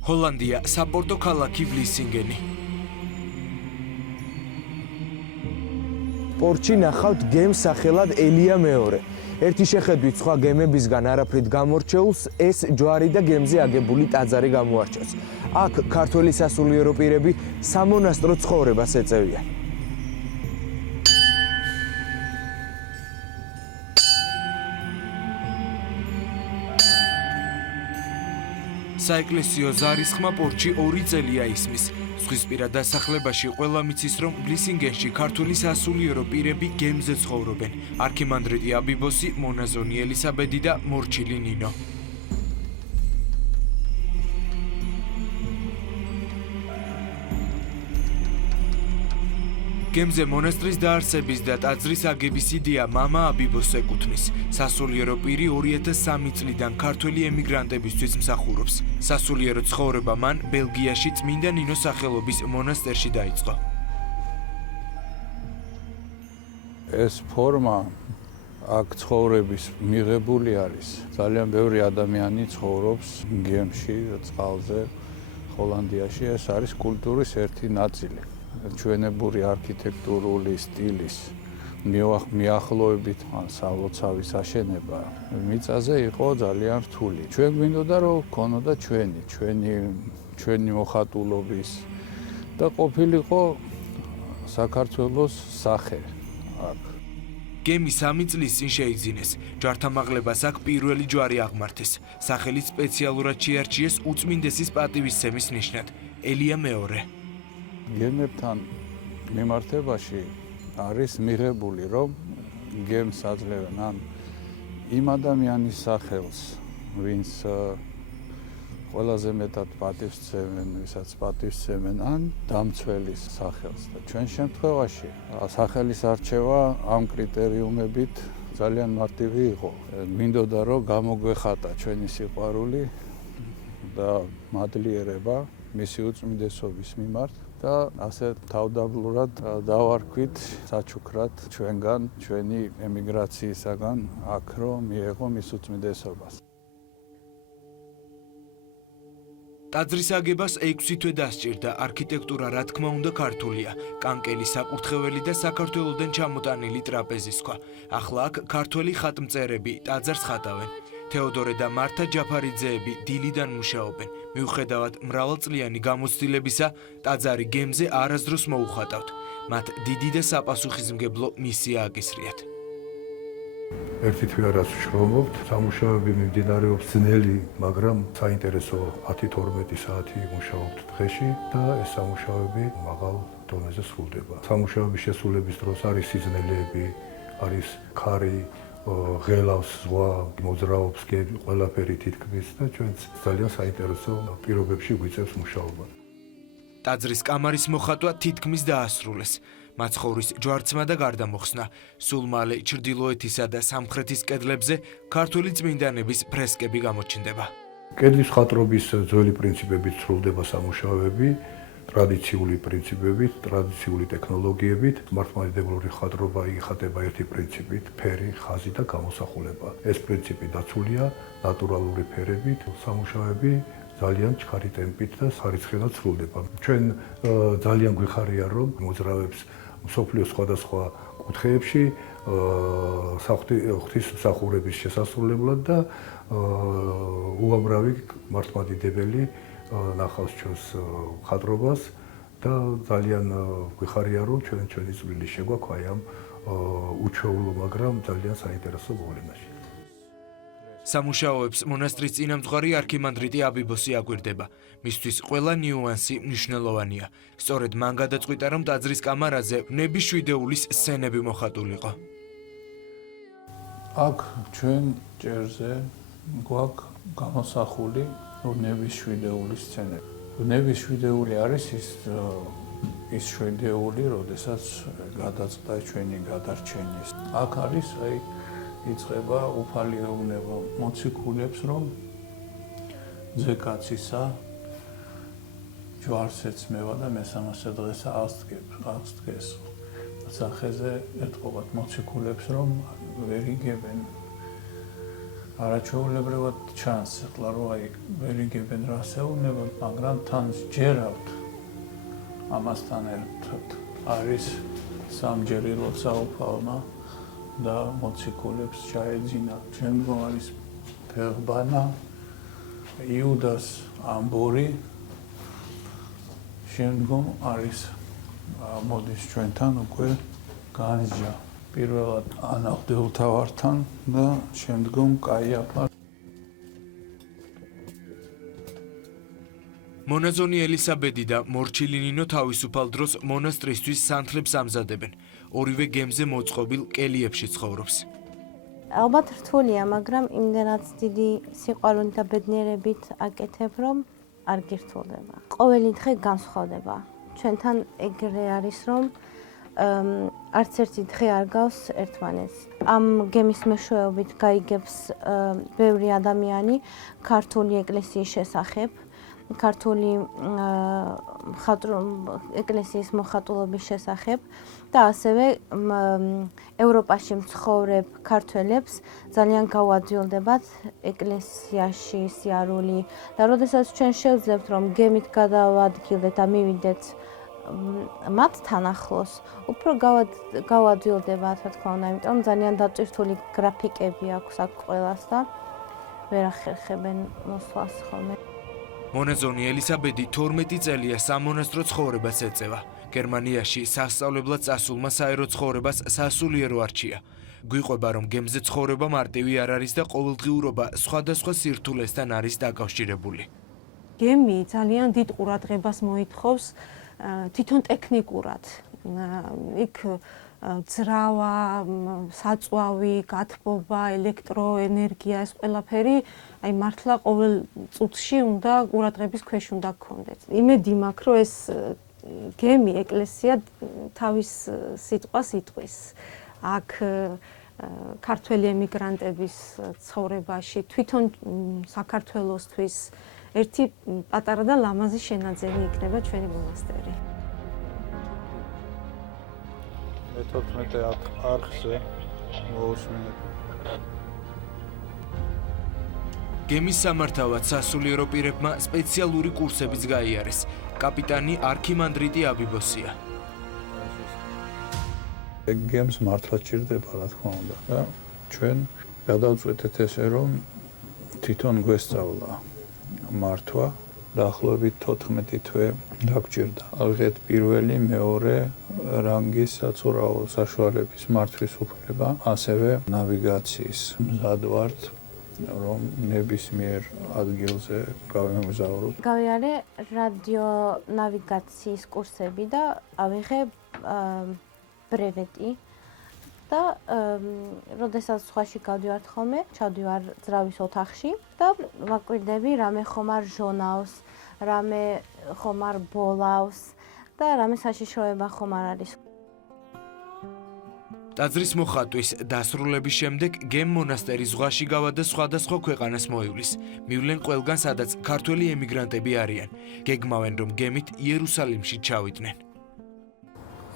ჰოლანდია, საპორტო ქალაქი ვლისინგენი. პორტში ნახავთ გემს სახელად ელია მეორე. ერთი შეხედვით სხვა გემებისგან არაფრით გამორჩეულს ეს ჯვარი და გემზე აგებული ტაძარი გამოარჩევს. აქ ქართველი სასულიერო პირები სამონასტრო ცხოვრებას ეწევიან. საეკლესიო ზარისხმა პორტში 2 წელია ისმის. ზღვისპირა დასახლებაში ყველა მიცის, რომ ვლისინგენში ქართული სასულიერო პირები გემზე ცხოვრობენ. არქიმანდრიტი აბიბოსი, მონაზონი ელისაბედი და მორჩილი ნინო. გემზე მონასტრის დაარსების და ტაძრის აგების იდეა მამა აბიბოს ეკუთვნის. სასულიერო პირი 2003 წლიდან ქართველი ემიგრანტებისთვის მსახურობს. სასულიერო ცხოვრება მან ბელგიაში წმინდა ნინოს სახელობის მონასტერში დაიწყო. ეს ფორმა აქ ცხოვრების მიღებული არის. ძალიან ბევრი ადამიანი ცხოვრობს გემში, წყალზე, ჰოლანდიაში. ეს არის კულტურის ერთი ნაწილი. ჩვენებური არქიტექტურული სტილის მიახლოებით ან სალოცავის აშენება მიწაზე იყო ძალიან რთული. ჩვენ გვინდოდა რომ ქონოდა ჩვენი მოხატულობის და ყოფილიყო საქართველოს სახე აქ. გემი 3 წლის წინ შეიძინეს. ჯვართამაღლებას აქ პირველი ჯვარი აღმართეს. სახელით სპეციალურად შეარჩიეს უწმინდესის პატივისცემის ნიშნად. ელია მეორე. გემებთან მიმართებაში არის მიღებული, რომ გემს აძლევენ ან იმ ადამიანის სახელს, ვინც ყველაზე მეტად პატივსცემენ, ვისაც პატივსცემენ, ან დამცველის სახელს. და ჩვენ შემთხვევაში სახელის არჩევა ამ კრიტერიუმებით ძალიან მარტივი იყო. მინდოდა რომ გამოგვეხატა ჩვენი სიყვარული და მადლიერება მისი უწმინდესობის მიმართ. და ასე თავდაბლურად დავარქვით საჩუქრად ჩვენგან, ჩვენი ემიგრაციისაგან აქ რომ მიეღო მის უწმინდესობას. ტაძრის აგებას 6 თვე დასჭირდა. არქიტექტურა რა თქმა უნდა ქართულია. კანკელი საკურთხეველი და საქართველოდან ჩამოტანილი ტრაპეზის ქვა. ახლა აქ ქართველი ხატმწერები ტაძარს ხატავენ. თეოდორე და მართა ჯაფარიძეები დილიდან მუშაობენ. მიუხედავად მრავალწლიანი გამოცდილებისა, ტაძარი გემზე არასდროს მოუხატავთ. მათ დიდი და საპასუხისმგებლო მისია აკისრიათ. ერთი თვე არას ვშრომობთ, სამუშაოები მიმდინარეობს ძნელი, მაგრამ საინტერესო 10-12 საათი მუშაობთ დღეში და ეს სამუშაოები მაღალ დონეზე სრულდება. სამუშაოების შესრულების დროს არის სიძნელეები, არის ქარი, ღელავს ზღვა, მოძრაობს ყველაფერი თითქმის და ჩვენც ძალიან საინტერესო პირობებში გვიწევს მუშაობა. ტაძრის კამარის მოხატვა თითქმის დაასრულეს. მაცხოვრის ჯვარცმა და გარდამოხსნა. სულ მალე ჩრდილოეთისა და სამხრეთის კედლებზე ქართული წმინდანების ფრესკები გამოჩნდება. კედლის ხატრობის ძველი პრინციპებით სრულდება სამუშაოები, ტრადიციული პრინციპებით, ტრადიციული ტექნოლოგიებით. მართლმადიდებლური ხატრობა იხატება ერთი პრინციპით, ფერი, ხაზი და გამოსახულება. ეს პრინციპი დაცულია ნატურალური ფერებით, სამუშაოები ძალიან ჩქარი ტემპით და ხარისხილად სრულდება. ჩვენ ძალიან გვიხარია, რომ მოძრავებს მსოფლიოს სხვადასხვა კუთხეებში ღვთისმსახურების შესასრულებლად და უამრავი მართლმადიდებელი ნახავს ჩვენს ხატრობას და ძალიან გვიხარია, რომ ჩვენი წვლილი შეგვაქვს აი ამ უჩვეულო, მაგრამ ძალიან საინტერესო მოვლენაში. სამუშაოებს მონასტრის წინამძღვარი არქიმანდრიტი აბიბოსი აგვირდება. მისთვის ყველა ნიუანსი მნიშვნელოვანია. სწორედ მან გადაწყვიტა, რომ ტაძრის კამარაზე ნების შვიდეულის სცენები მოხატულიყო. აქ ჩვენ ჭერზე გვაქვს გამოსახული ნების შვიდეულის სცენები. ნების შვიდეული არის ის შვიდეული, როდესაც გადაწყდა ჩვენი გადარჩენის. აქ არის იწყება უფალი ეუბნება მოციქულებს, რომ ძეკაცისა ჯვარს ეცმევა და მესამასე დღეს აღსდგეს. სახეზე ეთყობათ მოციქულებს, რომ ვერ იგებენ არაჩვეულებრივად ჩანს ახლა რომ აი ვერ იგებენ რას ეუბნებათ, მაგრამ თან ჯერავთ ამასთან ერთად არის სამჯერი ლოცაუფალმა და მოციქულებს ჩაეძინა. შემდგომ არის ფեղბანა, იუდას ამბორი, შემდგომ არის მოდის ჩვენთან უკვე განსჯა. პირველად ანავდეულთავართან და შემდგომ კაიაფა. მონაზონი ელისაბედი და მორჩილი ნინო თავისუფალ დროს მონასტრისთვის სანთლებს ამზადებენ. ორივე გემზე მოწყობილ კელიებში ცხოვრობს. ალბათ რთულია, მაგრამ იმდენად დიდი სიყვარულით და ბედნიერებით აკეთებ, რომ არ გირთულდება. ყოველი დღე განსხვავდება. ჩვენთან ეგრე არის, რომ არც ერთი დღე არ გავს ერთმანეთს. ამ გემის მეშვეობით გაიგებს ბევრი ადამიანი ქართული ეკლესიის შესახებ, ქართული ეკლესიის მოხატულობის შესახებ და ასევე ევროპაში მცხოვრებ ქართველებს ძალიან გაუადვილდებათ ეკლესიაში სიარული და როდესაც ჩვენ შევძლებთ რომ გემით გადავადგილდეთ და მივიდეთ მათთან ახლოს, უფრო გაუადვილდებათ, რა თქმა უნდა, იმიტომ რომ ძალიან დატვირთული გრაფიკები აქვს აქ ყველას და ვერ ახერხებენ მოსვლას ხოლმე. მონაზონი ელისაბედი 12 წელია სამონასტრო ცხოვრებას ეწევა. გერმანიაში სასწავლებლად წასულმა საერო ცხოვრებას სასულიერო არჩია. გვიყვება, რომ გემზე ცხოვრება მარტივი არ არის და ყოველდღიურობა სხვადასხვა სირთულესთან არის დაკავშირებული. გემი ძალიან დიდ ყურადღებას მოითხოვს თვითონ ტექნიკურად. იქ ძრავა, საწვავი, გათბობა, ელექტროენერგია, ეს ყველაფერი აი მართლა ყოველ წუთში უნდა ყურადღების ქვეშ უნდა გქონდეთ. იმედი მაქვს, რომ ეს გემი ეკლესია თავის სიტყვას იტყვის. აქ ქართველი ემიგრანტების ცხოვრებაში, თვითონ საქართველოსთვის ერთი პატარა და ლამაზი შენაძენი იქნება ჩვენი მონასტერი. 14 არხზე მოусმინეთ. გემის სამართავად სასულიერო პირებმა სპეციალური კურსებიც გაიარეს. კაპიტანი არქიმანდრიტი აბიბოსია. გემს მართლა ჭირდება, რა თქმა უნდა. და ჩვენ გადავწყვეტეთ ესე, რომ თვითონ გვესწავლა მართვა. დაახლოებით 14 თვე დაგჭირდა. აღეთ პირველი, მეორე რანგის საცურაო საშუალების მართვის უფლება, ასევე ნავიგაციის მზად ვართ, რომ ნებისმიერ ადგილზე გავემგზავროთ. გავიარე რადიო ნავიგაციის კურსები და ავიღე ბრევეტი და როდესაც სხვაში გავდივართ ხოლმე, ჩავდივარ ძრავის ოთახში და ვაკვირდები რამე ხომ არ ჟონავს, რამე ხომ არ ბოლავს და რამე საშიშროება ხომ არ არის. ტაძრის მოხატვის დასრულების შემდეგ გემ მონასტერის ზღვაში გავა და სხვადასხვა ქვეყანას მოივლის. მივლენ ყველგან, სადაც ქართველი ემიგრანტები არიან. გეგმავენ, რომ გემით იერუსალიმში ჩავიდნენ.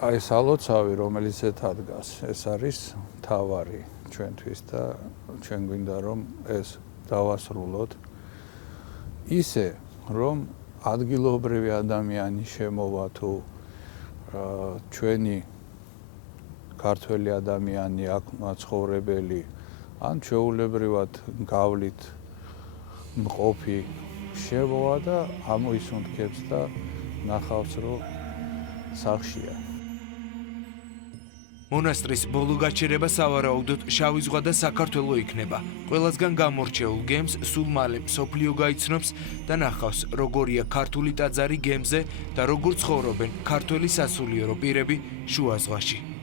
აი სალოცავი, რომელიც ეთადგას, ეს არის თავარი ჩვენთვის და ჩვენ გვინდა რომ ეს დავასრულოთ. ისე, რომ ადგილობრივი ადამიანი შემოვა თუ ჩვენი ქართველი ადამიანი აქ მაცხოვრებელი ან ჩვეულებრივად გავლით მყოფი შემოვა და ამოისუნთქებს და ნახავს რომ სახშია. მონასტრის ბოლო გაჩერება სავარაუდოდ შავი ზღვა და საქართველო იქნება. ყველასგან გამორჩეულ გემს სულ მალე მსოფლიო გაიცნობს და ნახავს, როგორია ქართული ტაძარი გემზე და როგორ ცხოვრობენ ქართველი სასულიერო პირები შუა ზღვაში.